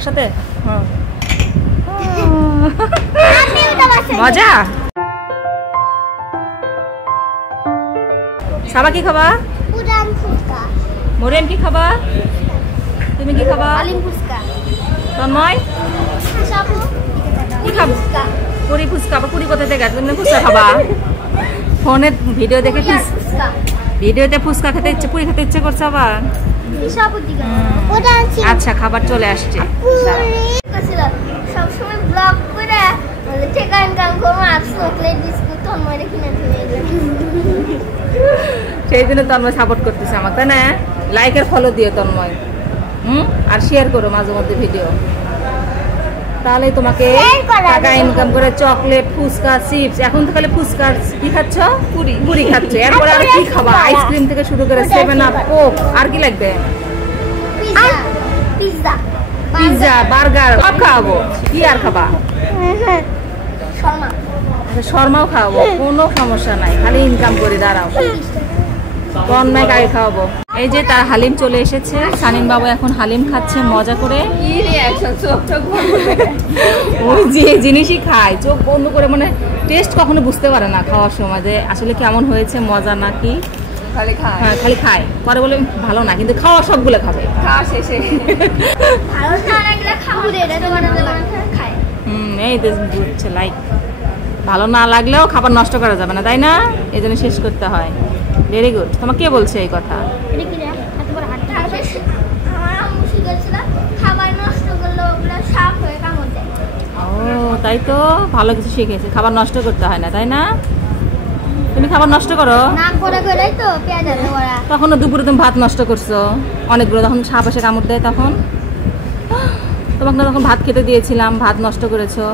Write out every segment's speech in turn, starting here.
একসাথে মজা। সাবা কি খাবা? মরিয়াম কি খাবা? তুমি কি খাবা? তন্ময় কি খাবো? পুরি ফুচকা। পুরি কোথা থেকে? তুমি ফুচকা খাবা? ফোনে ভিডিও দেখে ভিডিওতে ফুচকা খেতে ইচ্ছে, পুরি খেতে ইচ্ছে করছে আবার। আচ্ছা খাবার চলে আসছে। সবসময় ব্লগ করে টাকা ইনকাম করবো আর চকলেট বিস্কুট তন্ময় কিনে সেই জন্য তন্ময় সাপোর্ট করতেছে আমাকে, তাই না? লাইক আর ফলো দিও তন্ময়, আর শেয়ার করো মাঝে মধ্যে ভিডিও, তাহলে তোমাকে টাকা ইনকাম করে চকলেট ফুচকা চিপস। এখন তো খালি ফুচকা কি খাচ্ছ? পুরি খাচ্ছ। এরপরে আর কি খাবা? আইসক্রিম থেকে শুরু করে 7 আপ, কোক, আর কি লাগবে? পিৎজা বার্গার সব খাওয়াবো। কি আর খাবা? শর্মাও খাওয়াবো, কোনো সমস্যা নাই, খালি ইনকাম করে দাঁড়াও। তন্ময় গাড়ি খাওয়াবো। এই যে তার হালিম চলে এসেছে। সানিম বাবু এখন হালিম খাচ্ছে মজা করে। ওই যে জিনিসই খায় চোখ বন্ধ করে, মানে টেস্ট কখনো বুঝতে পারে না খাওয়ার সময় যে আসলে কেমন হয়েছে, মজা নাকি। খালি খায়, পরে বলে ভালো না, কিন্তু খাওয়া সবগুলো খাবে। এই তো বুঝছে, লাইক ভালো না লাগলেও খাবার নষ্ট করা যাবে না, তাই না? এই জন্য শেষ করতে হয়। Very good. তোমার কে বলছে এই কথা? ও তাই তো, ভালো কিছু শিখেছে, খাবার নষ্ট করতে হয় না, তাই না? তুমি খাবার নষ্ট করো? তখন দুপুরে তুমি ভাত নষ্ট করছো অনেকগুলো, তখন সাপ এসে কামড় দেয়, তখন তোমাকে না তখন ভাত খেতে দিয়েছিলাম, ভাত নষ্ট করেছো।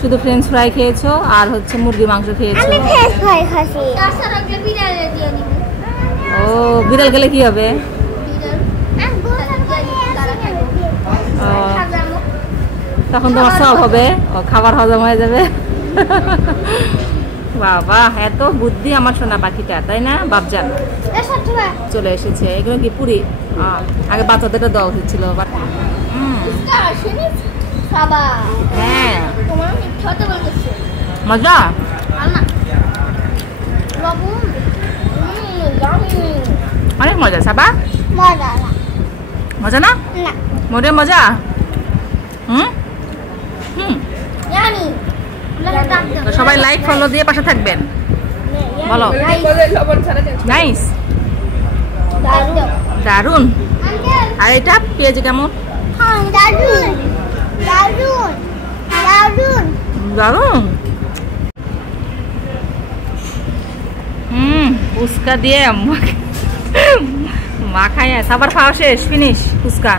শুধু ফ্রেঞ্চ ফ্রাই খেয়েছো আর হচ্ছে মুরগির মাংস খেয়েছো। ও বিড়াল গেলে কি হবে? তখন তোমার সব হবে, ও খাবার হজম হয়ে যাবে। বাবা এত বুদ্ধি আমার সোনা পাখিটা, তাই না? বাপজান চলে এসেছে। এগুলো কি পুরি? আগে বাচ্চাদেরটা দেওয়া উচিত ছিল। হ্যাঁ মজা, অনেক মজা। সাবা মজা না? মোটে মজা। সবাই লাইক ফলো দিয়ে পাশে থাকবেন, বলো। নাইস, দারুন। আর এটা পেঁয়াজ কেমন? দারুন। ফুচকা দিয়ে মাখাই সাবার খাওয়া শেষ, ফিনিশ ফুচকা।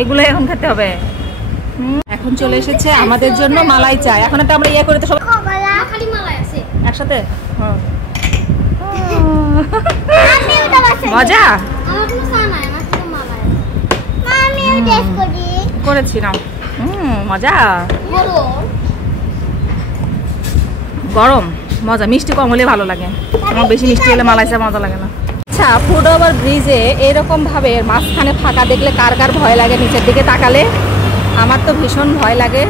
এগুলো এখন খেতে হবে। এখন চলে এসেছে আমাদের জন্য মালাই চা। এখন একটা আমরা ইয়ে করে তো সবাই একসাথে মজা করেছি না। মজা, গরম, মজা। মিষ্টি কম হলে ভালো লাগে, আমার বেশি মিষ্টি হলে মালাই চা মজা লাগে না। আচ্ছা, ফুট ওভার ব্রিজে এরকম ভাবে মাঝখানে ফাঁকা দেখলে কার কার ভয় লাগে? নিচের দিকে তাকালে আমার তো ভীষণ ভয় লাগে।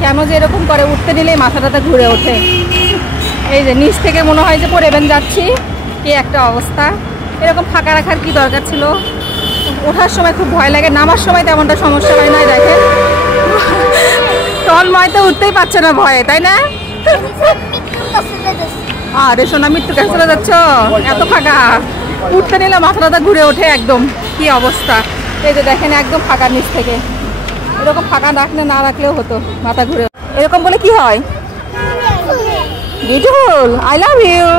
কেন যে এরকম করে, উঠতে নিলেই মাথাটাতে ঘুরে ওঠে। এই যে নিচ থেকে মনে হয় যে পড়েবেন যাচ্ছি, কি একটা অবস্থা। এরকম ফাঁকা রাখার কি দরকার ছিল? ওঠার সময় খুব ভয় লাগে, নামার সময় তেমনটা সমস্যা হয় না। দেখেন তন্ময় তো উঠতেই পারছে না ভয়ে, তাই না? আরে সোনা, মৃত্যুর কাছে চলে যাচ্ছ, এত ফাঁকা। উঠতে নিলে মাথাটা ঘুরে ওঠে একদম, কি অবস্থা। এই যে দেখেন একদম ফাঁকা নিচ থেকে। এরকম ফাঁকা রাখলে না রাখলেও হতো, মাথা ঘুরে। এরকম বলে কি হয়? Beautiful, I love you.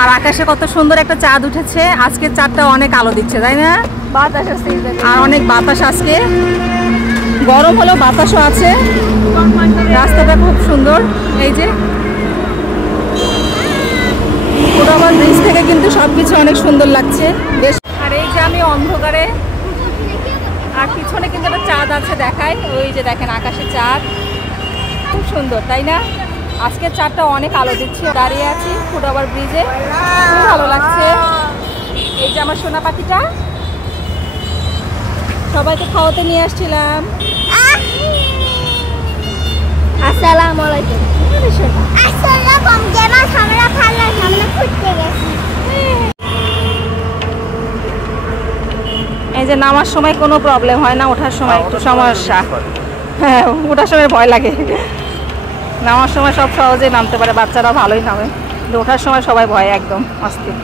আর আকাশে কত সুন্দর একটা চাঁদ উঠেছে। আজকে চাঁদটা অনেক আলো দিচ্ছে, তাই না? বাতাস আছে, আর অনেক বাতাস আজকে। গরম হলেও বাতাসও আছে। রাস্তাটা খুব সুন্দর। এই যে ফুট ওভার ব্রিজ থেকে কিন্তু সবকিছু অনেক সুন্দর লাগছে বেশ। আর এই যে আমি অন্ধকারে, আর পিছনে কিন্তু একটা চাঁদ আছে, দেখায়। ওই যে দেখেন আকাশে চাঁদ, খুব সুন্দর, তাই না? আজকের চাঁদটা অনেক আলো দিচ্ছে। দাঁড়িয়ে আছি ফুট ওভার ব্রিজে, খুব ভালো লাগছে। এই যে আমার সোনা পাখিটা, সবাইকে খাওয়াতে নিয়ে আসছিলাম। আসসালামু আলাইকুম। আসসালাম কেমন আমরা খালা সামনে ঘুরতে গেছি। এই যে নামার সময় কোনো প্রবলেম হয় না, ওঠার সময় একটু সমস্যা। হ্যাঁ, ওঠার সময় ভয় লাগে। নামার সময় সব সহজে নামতে পারে, বাচ্চারা ভালোই নামে, কিন্তু ওঠার সময় সবাই ভয় একদম অস্থির।